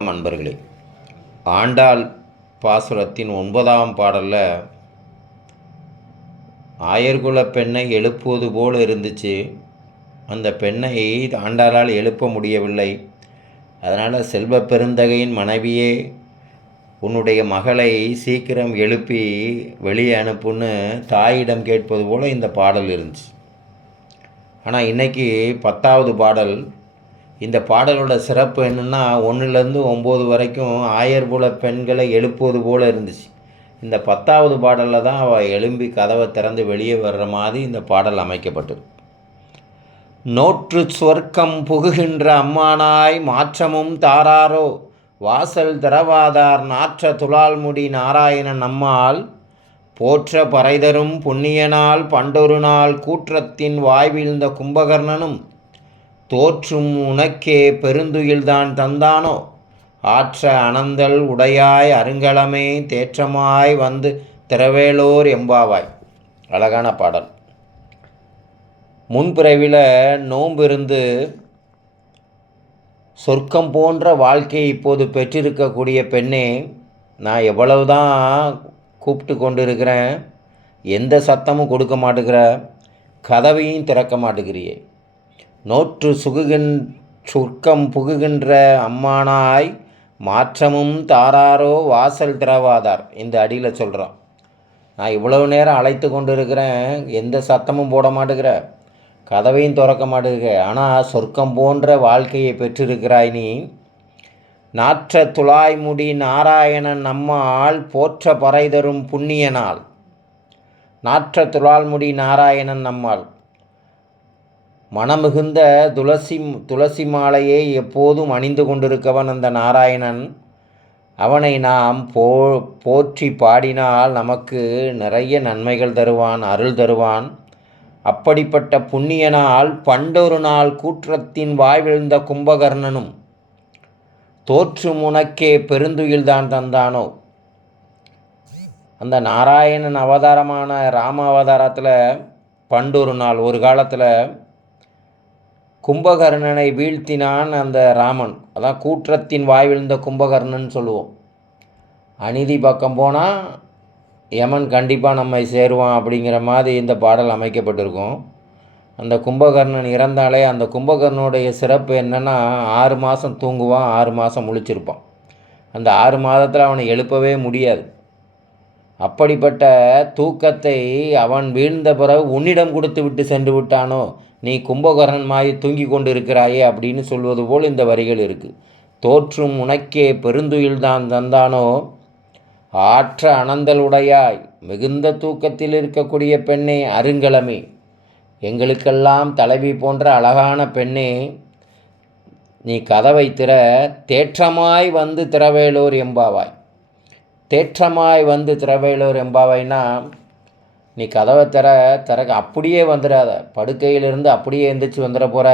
நண்பர்களே, ஆண்டாள் பாசுரத்தின் 9ஆம் பாடலில் ஆயர்குல பெண்ணை எழுப்புவது போல் இருந்துச்சு. அந்த பெண்ணை ஆண்டாளால் எழுப்ப முடியவில்லை. அதனால் செல்வ பெருந்தகையின் மனைவியே, உன்னுடைய மகளை சீக்கிரம் எழுப்பி வெளியே அனுப்புன்னு தாயிடம் கேட்பது போல் இந்த பாடல் இருந்துச்சு. ஆனால் இன்றைக்கி 10வது பாடல். இந்த பாடலோட சிறப்பு என்னென்னா, 1லேருந்து 9 வரைக்கும் ஆயர்குல பெண்களை எழுப்புவது போல் இருந்துச்சு. இந்த 10வது பாடலில் தான் அவள் எழும்பி கதவை திறந்து வெளியே வர்ற மாதிரி இந்த பாடல் அமைக்கப்பட்டது. நோற்று சொர்க்கம் புகுகின்ற அம்மானாய் மாற்றமும் தாராரோ, வாசல் திறவாதார் நாற்ற துளால்முடி நாராயணன் நம்மால், போற்ற பறைதரும் புண்ணியனால் பண்டொரு நாள் கூற்றத்தின் வாய்வீழ்ந்த கும்பகர்ணனும், தோற்றும் உனக்கே பெருந்துயில்தான் தந்தானோ, ஆற்ற அனந்தல் உடையாய் அருங்கலமே தேற்றமாய் வந்து திரவேலோர் எம்பாவாய். அழகான பாடல். முன்பிறவியில் நோன்பு இருந்து சொர்க்கம் போன்ற வாழ்க்கையை இப்போது பெற்றிருக்கக்கூடிய பெண்ணே, நான் எவ்வளவுதான் கூப்பிட்டு கொண்டு இருக்கிறேன், எந்த சத்தமும் கொடுக்க மாட்டேங்கிற, கதவையும் திறக்க மாட்டேங்கிறியே. நோற்று சொர்க்கம் புகுகின்ற அம்மானாய் மாற்றமும் தாராரோ, வாசல் திறவாதார். இந்த அடியில் சொல்கிறான், நான் இவ்வளவு நேரம் அழைத்து கொண்டு இருக்கிறேன், எந்த சத்தமும் போட மாட்டேங்கிற, கதவையும் திறக்க மாட்டேங்கிற, ஆனால் சொர்க்கம் போன்ற வாழ்க்கையை பெற்றிருக்கிறாய் நீ. நாற்ற துளாய்முடி நாராயணன் நம்மால், போற்ற பறை தரும் புண்ணியனால். நாற்ற துளால்முடி நாராயணன் நம்மால், மனமிகுந்த துளசி மாலையை எப்போதும் அணிந்து கொண்டிருக்கவன் அந்த நாராயணன். அவனை நாம் போற்றி பாடினால் நமக்கு நிறைய நன்மைகள் தருவான், அருள் தருவான். அப்படிப்பட்ட புண்ணியனால் பண்டொரு நாள் கூற்றத்தின் வாய்விழுந்த கும்பகர்ணனும், தோற்றும் உனக்கே பெருந்துயில்தான் தந்தானோ. அந்த நாராயணன் அவதாரமான ராம அவதாரத்தில் பண்டொரு நாள், ஒரு காலத்தில் கும்பகர்ணனை வீழ்த்தினான் அந்த ராமன். அதான் கூற்றத்தின் வாய்விழுந்த கும்பகர்ணன் சொல்லுவோம். அநீதி பக்கம் போனால் யமன் கண்டிப்பாக நம்மை சேருவான் அப்படிங்கிற மாதிரி இந்த பாடல் அமைக்கப்பட்டிருக்கும். அந்த கும்பகர்ணன் இறந்தாலே அந்த கும்பகர்ணனுடைய சிறப்பு என்னென்னா, 6 மாதம் தூங்குவான், 6 மாதம் முழிச்சிருப்பான். அந்த 6 மாதத்தில் அவனை எழுப்பவே முடியாது. அப்படிப்பட்ட தூக்கத்தை அவன் வீழ்ந்த பிறகு உன்னிடம் கொடுத்து விட்டு சென்று விட்டானோ, நீ கும்பகர்ணன் மாதிரி தூங்கி கொண்டு இருக்கிறாயே அப்படின்னு சொல்வது போல் இந்த வரிகள் இருக்குது. தோற்றும் உனக்கே பெருந்துயில்தான் தந்தானோ, ஆற்ற அனந்தலுடையாய் மிகுந்த தூக்கத்தில் இருக்கக்கூடிய பெண்ணே, அருங்கலமே, எங்களுக்கெல்லாம் தலைவி போன்ற அழகான பெண்ணே, நீ கதவை திற, தேற்றமாய் வந்து திரவேலோர் எம்பாவாய். தேற்றமாய் வந்து திரவேலோர் எம்பாவாய்னா, நீ கதவை திறக்க அப்படியே வந்துடாத, படுக்கையிலிருந்து அப்படியே எந்திரிச்சு வந்துட போகிற,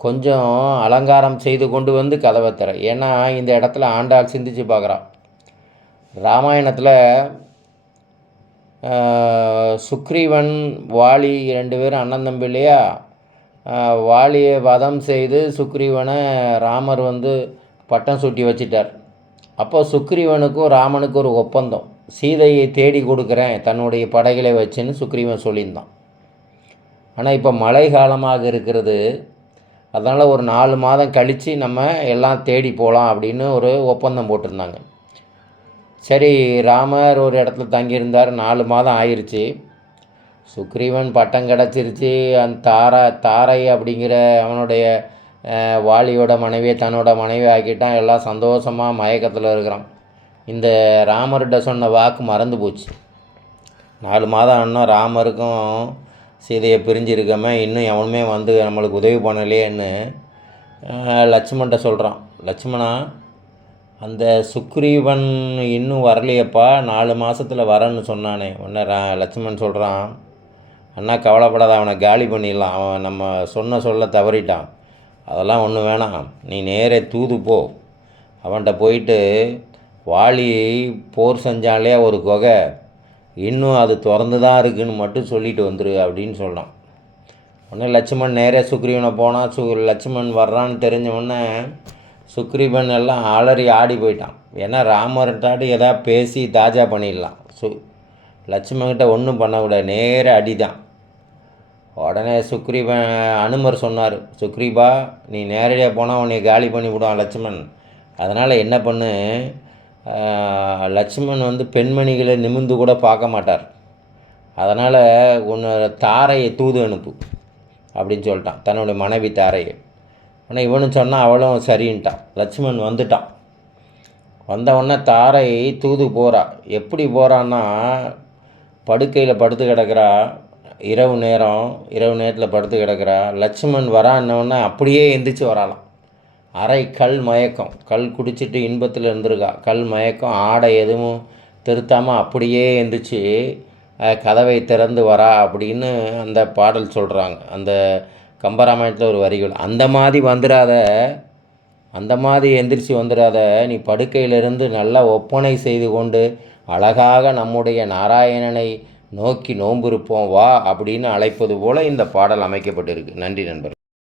கொஞ்சம் அலங்காரம் செய்து கொண்டு வந்து கதவை திற. ஏன்னா இந்த இடத்துல ஆண்டாள் சிந்திச்சு பார்க்குறான். ராமாயணத்தில் சுக்ரீவன் வாலி 2 பேரும் அண்ணன் தம்பி இல்லையா. வாலியை வதம் செய்து சுக்ரீவனை ராமர் பட்டம் சூட்டி வச்சிட்டார். அப்போ சுக்ரீவனுக்கும் ராமனுக்கும் ஒரு ஒப்பந்தம், சீதையை தேடி கொடுக்குறேன் தன்னுடைய படைகளை வச்சுன்னு சுக்ரீவன் சொல்லியிருந்தான். ஆனால் இப்போ மழை காலமாக இருக்கிறது, அதனால் ஒரு 4 மாதம் கழித்து நம்ம எல்லாம் தேடி போகலாம் அப்படின்னு ஒரு ஒப்பந்தம் போட்டிருந்தாங்க. சரி, ராமர் ஒரு இடத்துல தங்கியிருந்தார், 4 மாதம் ஆயிடுச்சு. சுக்ரீவன் பட்டம் கிடச்சிருச்சு. அந்த தாரை அப்படிங்கிற அவனுடைய வாலியோட மனைவியை தன்னோட மனைவி ஆக்கிட்டான். எல்லாம் சந்தோஷமாக மயக்கத்தில் இருக்கிறான். இந்த ராமர்கிட்ட சொன்ன வாக்கு மறந்து போச்சு. 4 மாதம் இன்னும் ராமருக்கும் சீதையை பிரிஞ்சிருக்காம இன்னும் எவனுமே நம்மளுக்கு உதவி பண்ணலையேன்னு லட்சுமண்கிட்ட சொல்கிறான். லட்சுமணா, அந்த சுக்ரீவன் இன்னும் வரலையப்பா, 4 மாதத்தில் வரேன்னு சொன்னானே. உடனே லட்சுமணன் சொல்கிறான், அண்ணா கவலைப்படாத, அவனை காலி பண்ணிடலாம், அவன் நம்ம சொல்ல தவறிட்டான், அதெல்லாம் ஒன்றும் வேணாம், நீ நேரே தூது போ, அவன்கிட்ட போயிட்டு வாலி போர் செஞ்சாலே ஒரு குகை, இன்னும் அது திறந்து தான் இருக்குதுன்னு மட்டும் சொல்லிட்டு வந்துரு அப்படின்னு சொல்கிறான். உடனே லட்சுமண் நேரே சுக்ரீவனை போனால் லட்சுமண் வர்றான்னு தெரிஞ்ச உடனே சுக்ரீவன் எல்லாம் அலறி ஆடி போயிட்டான். ஏன்னா ராமர்கிட்டாடி எதாவது பேசி தாஜா பண்ணிடலாம். லட்சுமணன்கிட்ட ஒன்றும் பண்ணக்கூடாது, நேர அடி தான். உடனே சுக்ரீவன் அனுமர் சொன்னார், சுக்ரீபா நீ நேரடியாக போனால் உன்னை காலி பண்ணி விடுவான் லட்சுமண். அதனால் என்ன பண்ணு, லட்சுமண் வந்து பெண்மணிகளை நிமிர்ந்து கூட பார்க்க மாட்டார். அதனால் உன்னோட தாரையை தூது அனுப்பு அப்படின்னு சொல்லிட்டான், தன்னுடைய மனைவி தாரையை. ஆனால் இவனு சொன்னால் அவளும் சரின்ட்டான். லட்சுமண் வந்துட்டான். வந்தவுடனே தாரை தூது போகிறா. எப்படி போகிறான்னா, படுக்கையில் படுத்து கிடக்கிறா. இரவு நேரத்தில் படுத்து கிடக்கிறா. லட்சுமண் வரான்னொன்னே அப்படியே எந்திரிச்சு வராலாம். அரை கல் மயக்கம், கல் குடிச்சிட்டு இன்பத்தில் இருந்திருக்கா. கல் மயக்கம், ஆடை எதுவும் திருத்தாமல் அப்படியே எந்திரிச்சு கதவை திறந்து வரா அப்படின்னு அந்த பாடல் சொல்கிறாங்க. அந்த கம்பராமாயணத்தில் ஒரு வரிகள். அந்த மாதிரி எந்திரிச்சு வந்துடாத, நீ படுக்கையிலிருந்து நல்லா ஒப்பனை செய்து கொண்டு அழகாக நம்முடைய நாராயணனை நோக்கி நோம்பிருப்போம் வா அப்படின்னு அழைப்பது போல் இந்த பாடல் அமைக்கப்பட்டிருக்கு. நன்றி நண்பர்கள்.